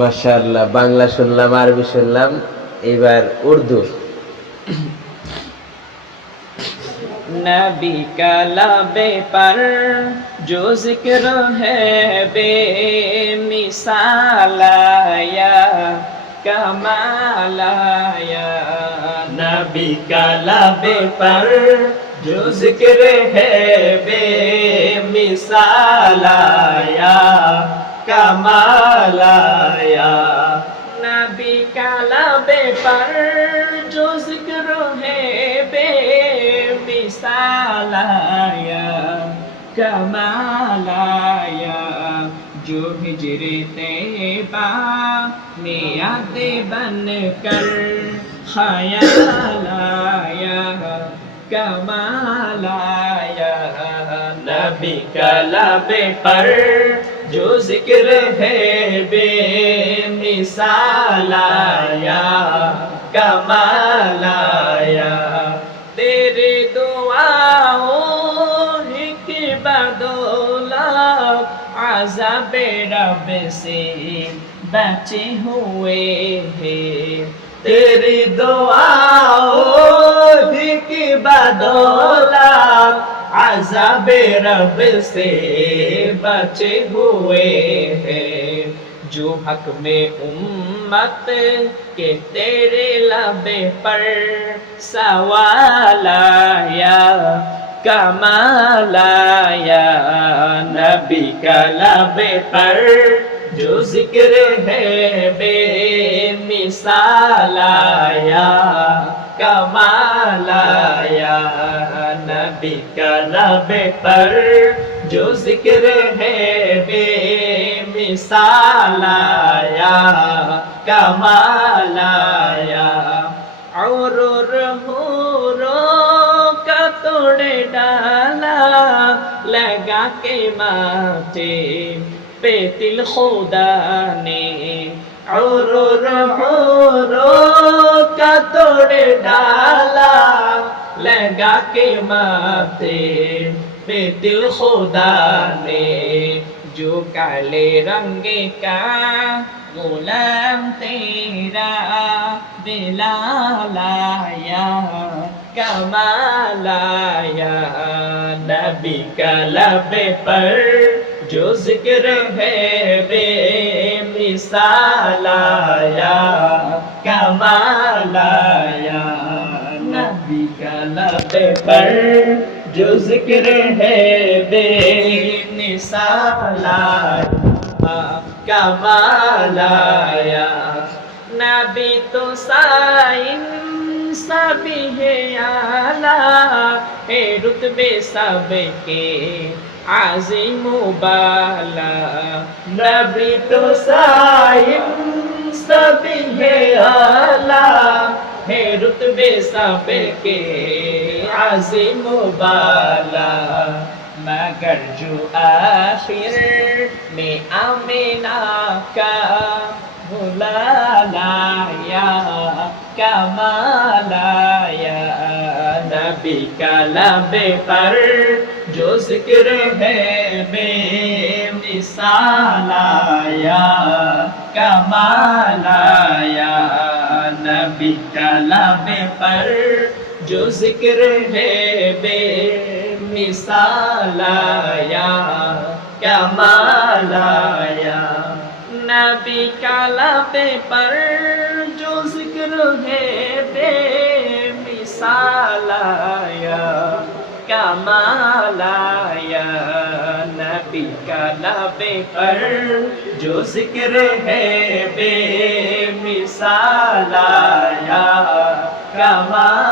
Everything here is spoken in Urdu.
মাসাল্লাহ বাংলা শুনলাম আরবি শুনলাম এবার উর্দু নবী কালা বেপার জো জিক্র হে বে মিসালায়া কমালায়া নবী কালা বেপার জো জিক্র হে বে মিসালায়া آیا نبی کا کالا پر جو ذکر ہے کمال کمالایا جو بجرتے با میادے بن کر کمال کمالایا نبی کا کلا پر جو ذکر ہے بے مثال آیا کمال آیا تیرے دعاوں ہی کی بدولت عذاب رب سے بچے ہوئے ہیں تیری دعاوں ہی کی بدولت عذاب رب سے بچے ہوئے ہیں جو حق میں امت کے تیرے لب پر کمال کمالایا نبی کا لب پر جو ذکر ہے بے مثال کمال کمالایا لب پر جو ذکر ہے بے آیا، کمال آیا کمالایا اور کا کت ڈالا لگا کے ماتے پہ تل خود کا مورو ڈالا lên gã kia mà tìm bị tiêu khô đà nề dù cả lê răng nghe cá ngủ lam tê ra về la la ya ca ma la ya đã bị cả la bê bẩn جو ذکر ہے بے مثال آیا کمال آیا پر جو ذکر ہے بے نسال کا مالایا نبی تو سائن سبھی ہے آلہ اے رتبے سب کے عظیم بالا نبی تو سائن سبھی ہے آلہ ہے رتبے سب کے عظيم بالا مگر جو آخر میں آمینہ کا بلالا یا کمالا یا نبی کا لب پر جو ذکر ہے بے مثالا یا کمالا یا نبی کا لب پر جو ذکر ہے بے مثال یا آیا نبی کالا پر جو ذکر ہے بے مثال آیا مال آیا نبی کالا پر جو ذکر ہے بے مثالایا کامال